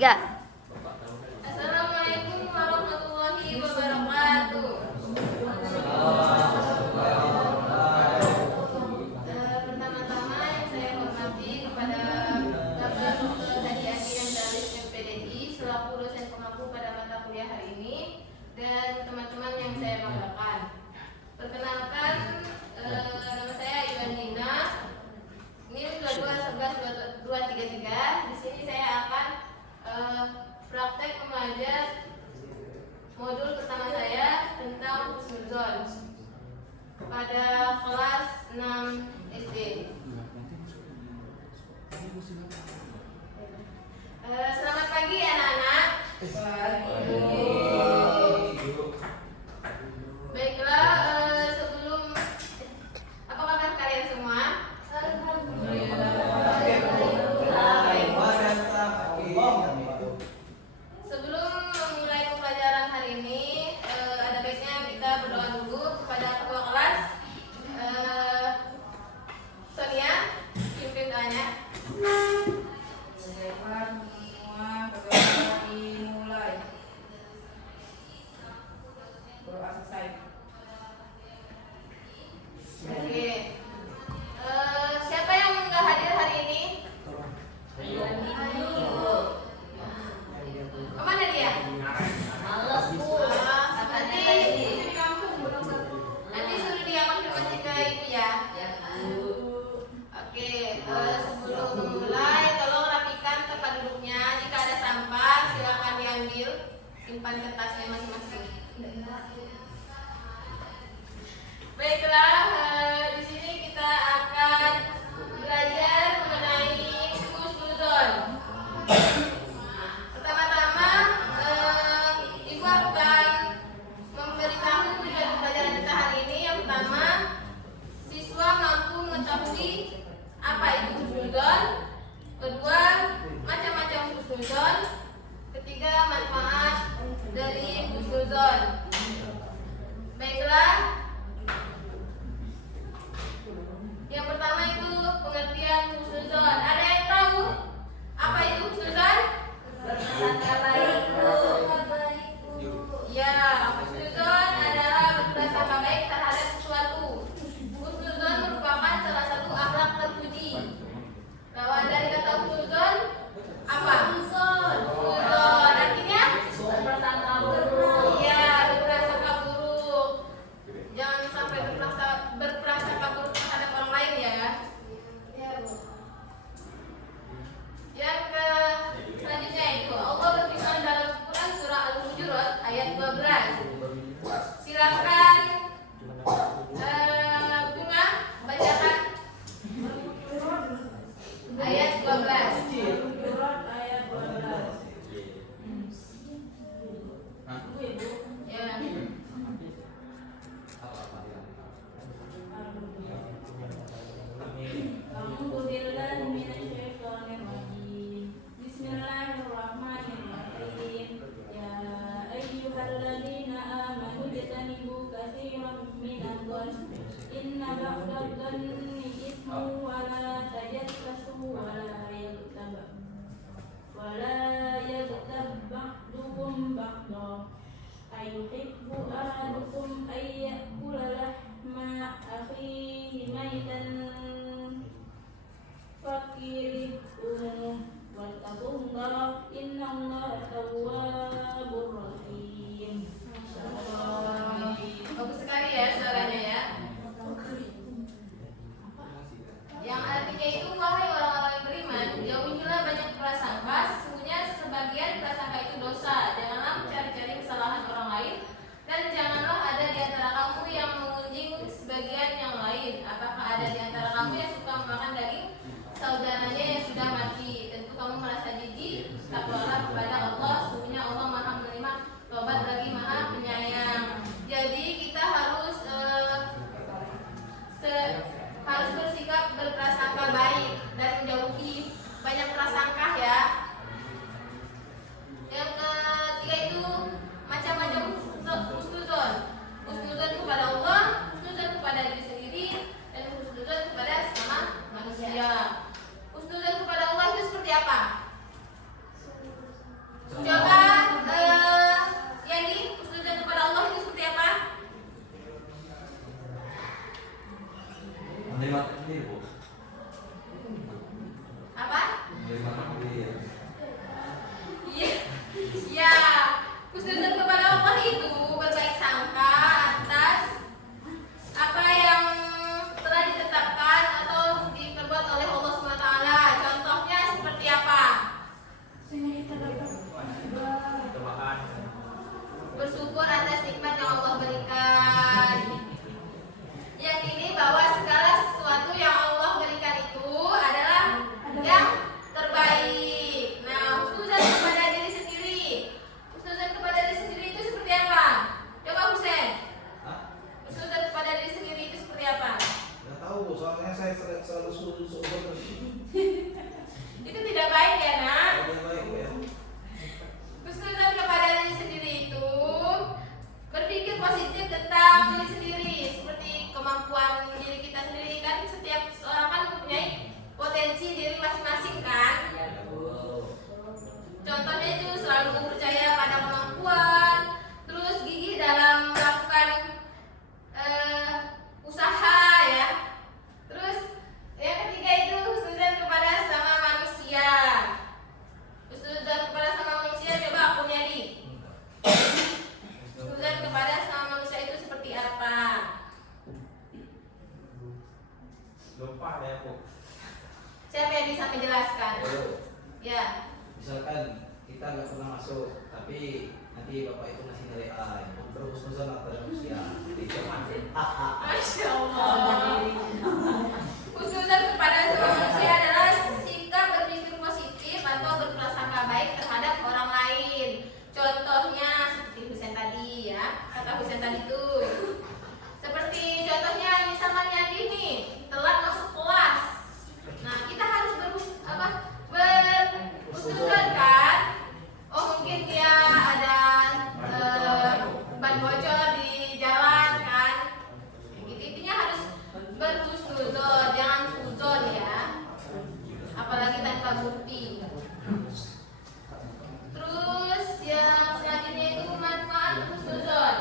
Tiga. Assalamualaikum warahmatullahi wabarakatuh. Pertama-tama yang saya hormati kepada Bapak Dr. Hadi Akhil Dalis MPDI selaku dosen pengaku pada mata kuliah hari ini dan teman-teman yang saya banggakan. Perkenalkan, nama saya Iwan Dina. Ini 22-11-233. Di sini saya akan praktek mengajar modul pertama saya tentang husnuzon pada kelas 6 SD. Selamat pagi anak-anak. Baiklah, sebelum apa kabar kalian semua? Sebelum memulai pembelajaran hari ini, ada baiknya kita berdoa dulu kepada ketua kelas. Sonia, pimpin doanya. Semua berdoa dimulai. Berdoa selesai. Oke. Siapa yang nggak hadir hari ini? Kemana dia? Nanti suruh dia konfirmasi ke ibu ya. Oke, sebelum memulai tolong rapikan tempat duduknya. Jika ada sampah silakan diambil, simpan kertasnya masing-masing. Baiklah, di sini kita akan belajar mengenai husnuzon. Pertama-tama, ibu akan memberitahu tujuan pembelajaran kita hari ini. Yang pertama, siswa mampu mengetahui apa itu husnuzon. Kedua, macam-macam husnuzon. Ketiga, manfaat dari husnuzon. Baiklah, yang pertama itu pengertian husnuzon. Ada yang tahu apa itu husnuzon? Berprasangka baik. Ya, husnuzon adalah berprasangka baik terhadap sesuatu. Husnuzon merupakan salah satu akhlak terpuji. Lawan dari kata husnuzon apa? Husnuzon artinya berprasangka buruk. Ya, berprasangka buruk. Jangan sampai berprasangka buruk terhadap orang lain ya. Yang selanjutnya itu Allah berfirman dalam Quran surah Al-Hujurat ayat 12. Silakan Bunga bacakan ayat 12. Ayat 12. Ya. A'udzubillahi minasyaitonirrajim. Bismillahirrahmanirrahim. Ya ayyuhalladzina amanu ijtanibu katsiran minadh-dhanni inna ba'dadh-dhanni itsmun wa la tajassasu wa la yaghtab ba'dukum ba'dhan ayuhibbu ahadukum ay ya'kula lahma akhihi maitan fakirituhu wattaqullaha innallaha tawwabur rahim. Bagus sekali ya suaranya ya. Yang artinya itu, wahai orang-orang yang beriman, jauhilah banyak prasangka, sesungguhnya sebagian prasangka itu dosa. Janganlah mencari-cari kesalahan orang lain, dan janganlah ada di antara kamu yang mengunjing sebagian yang lain. Apakah ada di antara kamu yang suka memakan daging saudaranya yang sudah mati? Tentu kamu merasa jijik. Takwalah kepada Allah, sesungguhnya Allah Maha menerima tobat lagi Maha penyayang. Jadi kita harus harus bersikap berprasangka baik dan menjauhi banyak prasangka ya. Yang ketiga itu macam-macam husnuzon. Husnuzon kepada Allah, husnuzon kepada diri sendiri, dan husnuzon kepada sesama manusia. Husnuzon kepada Allah itu seperti apa? Bersyukur atas nikmat yang Allah berikan. Yakini bahwa segala sesuatu yang Allah berikan itu adalah yang terbaik. Nah, husnuzan kepada diri sendiri. Husnuzan kepada diri sendiri itu seperti apa? Coba Husen. Husnuzan kepada diri sendiri itu seperti apa? Nggak tahu Bu, soalnya saya selalu suudon terus. Itu tidak baik ya, Nak. Tidak baik ya. Husnuzan kepada diri sendiri itu berpikir positif tentang diri sendiri, seperti kemampuan diri kita sendiri. Kan setiap seorang kan mempunyai potensi diri masing-masing kan. Contohnya itu selalu percaya pada kemampuan, terus gigih dalam melakukan usaha ya. Terus yang ketiga itu husnuzan kepada sama manusia. Husnuzan kepada sama manusia, coba aku nyari. Husnuzan kepada sama manusia itu seperti apa? Lupa ya Bu. Siapa yang bisa menjelaskan? Ayo. Ya. Misalkan kita nggak pernah masuk, tapi nanti bapak itu ngasih nilai A, terus husnuzan pada manusia. Jadi cuman. Masya Allah. Husnuzan kepada sama manusia adalah sikap berpikir positif atau berprasangka baik terhadap orang lain. Contohnya seperti Husen tadi ya, kata Husen tadi itu. Seperti contohnya misalkan Yandi nih telat masuk kelas. Nah, kita harus berhusnuzan kan? Oh, mungkin dia ada ban bocor di jalan kan? Gitu, intinya harus berhusnuzon, jangan suzon ya. Apalagi tanpa bukti. Terus yang selanjutnya itu manfaat husnuzon.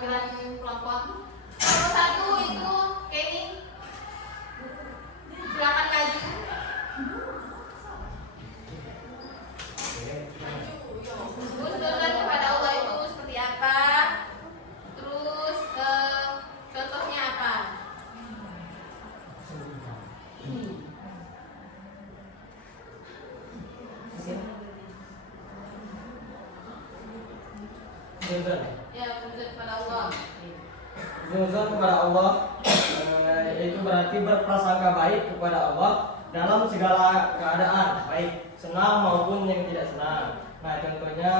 perwakilan kelompok. Nomor 1 itu Kenny. Silakan maju. Husnuzon kepada Allah itu seperti apa? Terus contohnya apa? Husnuzon. Ya, husnuzon kepada Allah. Husnuzon kepada Allah itu berarti berprasangka baik kepada Allah dalam segala keadaan, baik senang maupun yang tidak senang. Nah, contohnya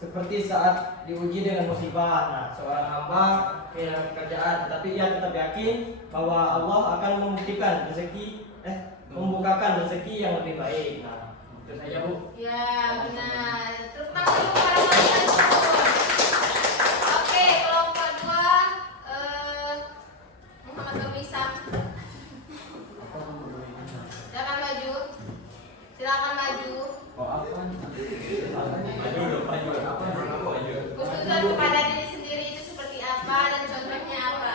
seperti saat diuji dengan musibah. Nah, seorang hamba kehilangan pekerjaan, tetapi ia tetap yakin bahwa Allah akan membuktikan membukakan rezeki yang lebih baik. Nah, itu saja, Bu. Ya, benar. Terutama itu para wanita syukur. Oke, kelompok 2 Muhammad Nurisa. Silakan maju. Silakan maju. Husnuzon kepada diri sendiri itu seperti apa dan contohnya apa?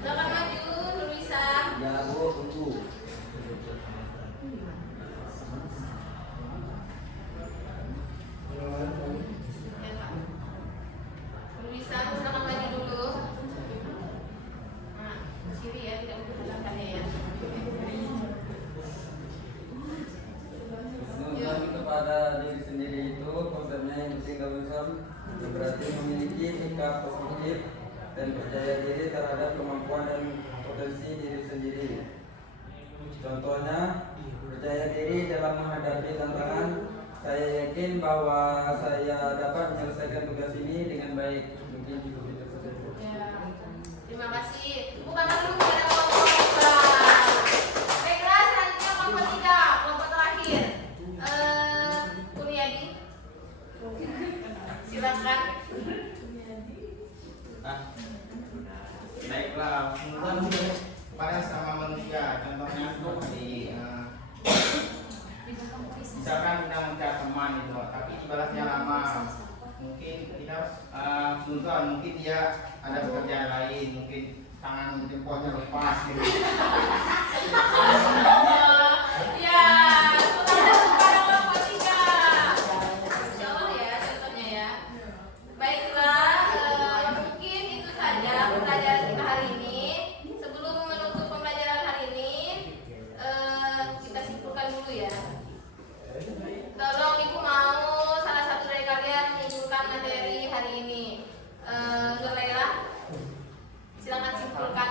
Silakan maju, Nurisa. Ya, Bu, tunggu. Ya, Pak. Nurisa, silakan maju dulu. Nah, sini ya, tidak memperkenalkannya ya. Husnuzon kepada diri sendiri itu konsepnya yang penting Husnuzon berarti memiliki sikap positif dan percaya diri terhadap kemampuan dan potensi diri sendiri. Contohnya, percaya diri dalam menghadapi tantangan. Saya yakin bahwa saya dapat menyelesaikan tugas ini dengan baik. Mungkin cukup itu saja. Ya, terima kasih. Bukan dulu kepada kelompok 2. Baiklah, selanjutnya kelompok 3, kelompok terakhir. Kunyadi. Silakan. Baiklah, husnuzon pada sama manusia. Contohnya seperti misalkan kita mencari teman itu, tapi ibaratnya lama, mungkin kita husnuzon, mungkin dia ada pekerjaan lain, mungkin tangan jempolnya lepas gitu. Ya, kepada kelompok 3. Insya Allah ya, contohnya ya. Baiklah, mungkin itu saja pembelajaran kita hari ini. Sebelum menutup pembelajaran hari ini, kita simpulkan dulu ya. Tolong Ibu mau salah satu dari kalian menyimpulkan materi hari ini. Nur Laila, silakan simpulkan.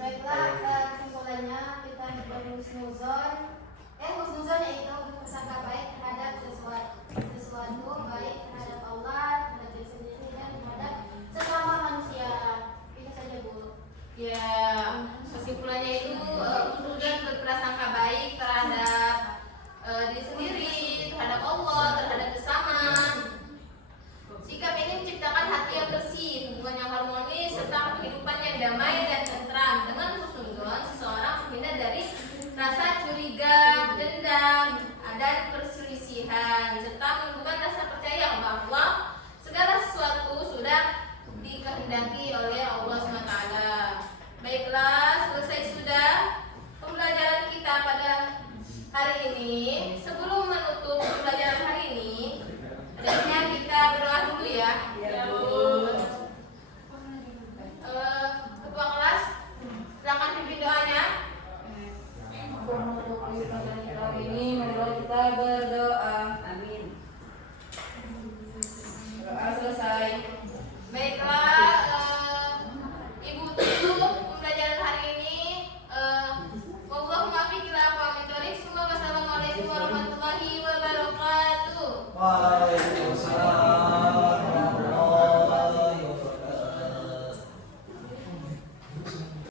Baiklah, kesimpulannya kita berhusnuzon. Husnuzon yaitu berprasangka baik terhadap sesuatu baik terhadap Allah, terhadap diri sendiri dan terhadap sesama manusia. Itu saja, Bu. Ya, kesimpulannya itu husnuzon berprasangka baik terhadap diri sendiri, terhadap Allah, terhadap sesama. Sikap ini menciptakan hati yang bersih, hubungan yang harmonis, serta kehidupan yang damai dan tentram. Dengan husnuzon, seseorang